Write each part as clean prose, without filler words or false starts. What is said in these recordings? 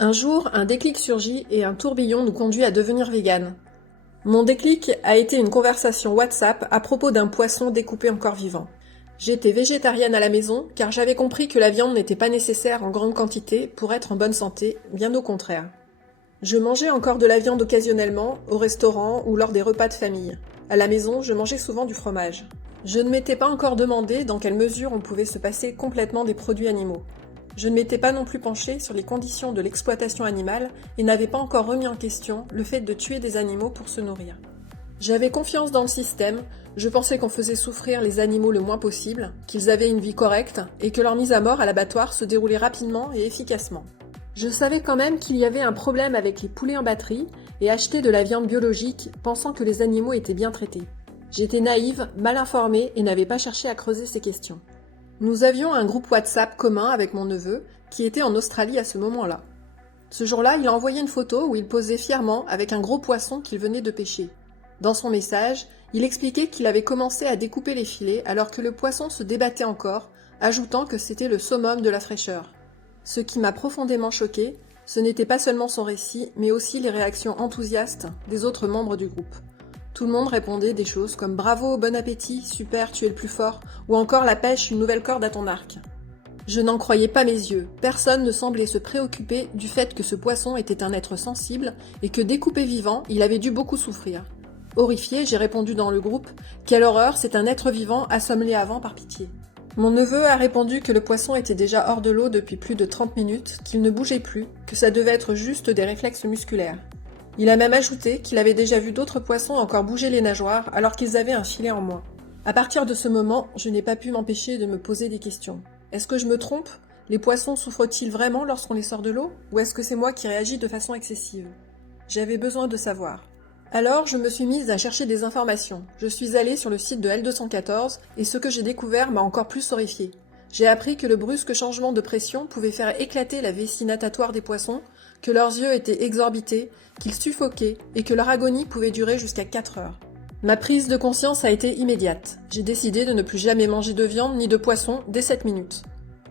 Un jour, un déclic surgit et un tourbillon nous conduit à devenir véganes. Mon déclic a été une conversation WhatsApp à propos d'un poisson découpé encore vivant. J'étais végétarienne à la maison car j'avais compris que la viande n'était pas nécessaire en grande quantité pour être en bonne santé, bien au contraire. Je mangeais encore de la viande occasionnellement, au restaurant ou lors des repas de famille. À la maison, je mangeais souvent du fromage. Je ne m'étais pas encore demandé dans quelle mesure on pouvait se passer complètement des produits animaux. Je ne m'étais pas non plus penchée sur les conditions de l'exploitation animale et n'avais pas encore remis en question le fait de tuer des animaux pour se nourrir. J'avais confiance dans le système, je pensais qu'on faisait souffrir les animaux le moins possible, qu'ils avaient une vie correcte et que leur mise à mort à l'abattoir se déroulait rapidement et efficacement. Je savais quand même qu'il y avait un problème avec les poulets en batterie et achetais de la viande biologique pensant que les animaux étaient bien traités. J'étais naïve, mal informée et n'avais pas cherché à creuser ces questions. Nous avions un groupe WhatsApp commun avec mon neveu qui était en Australie à ce moment-là. Ce jour-là, il a envoyé une photo où il posait fièrement avec un gros poisson qu'il venait de pêcher. Dans son message, il expliquait qu'il avait commencé à découper les filets alors que le poisson se débattait encore, ajoutant que c'était le summum de la fraîcheur. Ce qui m'a profondément choquée, ce n'était pas seulement son récit, mais aussi les réactions enthousiastes des autres membres du groupe. Tout le monde répondait des choses comme « Bravo, bon appétit, super, tu es le plus fort » ou encore « La pêche, une nouvelle corde à ton arc ». Je n'en croyais pas mes yeux, personne ne semblait se préoccuper du fait que ce poisson était un être sensible et que découpé vivant, il avait dû beaucoup souffrir. Horrifiée, j'ai répondu dans le groupe « Quelle horreur, c'est un être vivant, assomme-les avant par pitié ». Mon neveu a répondu que le poisson était déjà hors de l'eau depuis plus de 30 minutes, qu'il ne bougeait plus, que ça devait être juste des réflexes musculaires. Il a même ajouté qu'il avait déjà vu d'autres poissons encore bouger les nageoires alors qu'ils avaient un filet en moins. À partir de ce moment, je n'ai pas pu m'empêcher de me poser des questions. Est-ce que je me trompe? Les poissons souffrent-ils vraiment lorsqu'on les sort de l'eau? Ou est-ce que c'est moi qui réagis de façon excessive? J'avais besoin de savoir. Alors, je me suis mise à chercher des informations. Je suis allée sur le site de L214 et ce que j'ai découvert m'a encore plus horrifiée. J'ai appris que le brusque changement de pression pouvait faire éclater la vessie natatoire des poissons, que leurs yeux étaient exorbités, qu'ils suffoquaient et que leur agonie pouvait durer jusqu'à 4 heures. Ma prise de conscience a été immédiate. J'ai décidé de ne plus jamais manger de viande ni de poisson dès 7 minutes.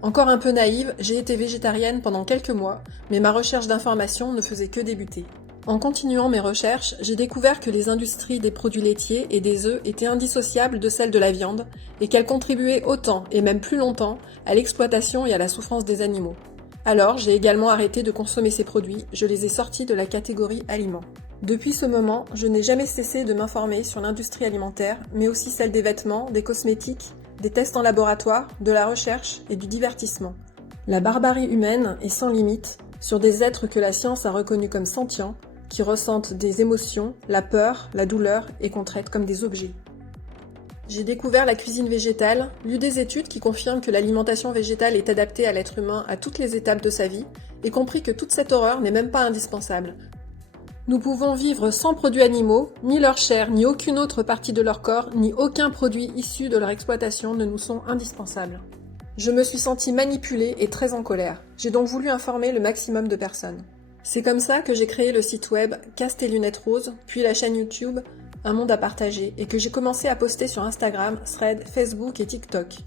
Encore un peu naïve, j'ai été végétarienne pendant quelques mois, mais ma recherche d'informations ne faisait que débuter. En continuant mes recherches, j'ai découvert que les industries des produits laitiers et des œufs étaient indissociables de celles de la viande et qu'elles contribuaient autant et même plus longtemps à l'exploitation et à la souffrance des animaux. Alors, j'ai également arrêté de consommer ces produits, je les ai sortis de la catégorie aliments. Depuis ce moment, je n'ai jamais cessé de m'informer sur l'industrie alimentaire, mais aussi celle des vêtements, des cosmétiques, des tests en laboratoire, de la recherche et du divertissement. La barbarie humaine est sans limite sur des êtres que la science a reconnus comme sentients, qui ressentent des émotions, la peur, la douleur et qu'on traite comme des objets. J'ai découvert la cuisine végétale, lu des études qui confirment que l'alimentation végétale est adaptée à l'être humain à toutes les étapes de sa vie et compris que toute cette horreur n'est même pas indispensable. Nous pouvons vivre sans produits animaux, ni leur chair, ni aucune autre partie de leur corps, ni aucun produit issu de leur exploitation ne nous sont indispensables. Je me suis sentie manipulée et très en colère. J'ai donc voulu informer le maximum de personnes. C'est comme ça que j'ai créé le site web Casse tes lunettes roses, puis la chaîne YouTube Un monde à partager et que j'ai commencé à poster sur Instagram, Thread, Facebook et TikTok.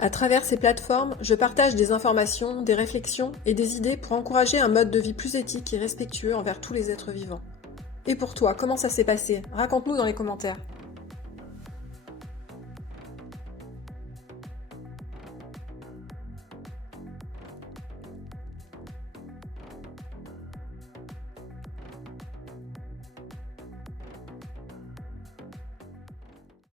À travers ces plateformes, je partage des informations, des réflexions et des idées pour encourager un mode de vie plus éthique et respectueux envers tous les êtres vivants. Et pour toi, comment ça s'est passé? Raconte-nous dans les commentaires.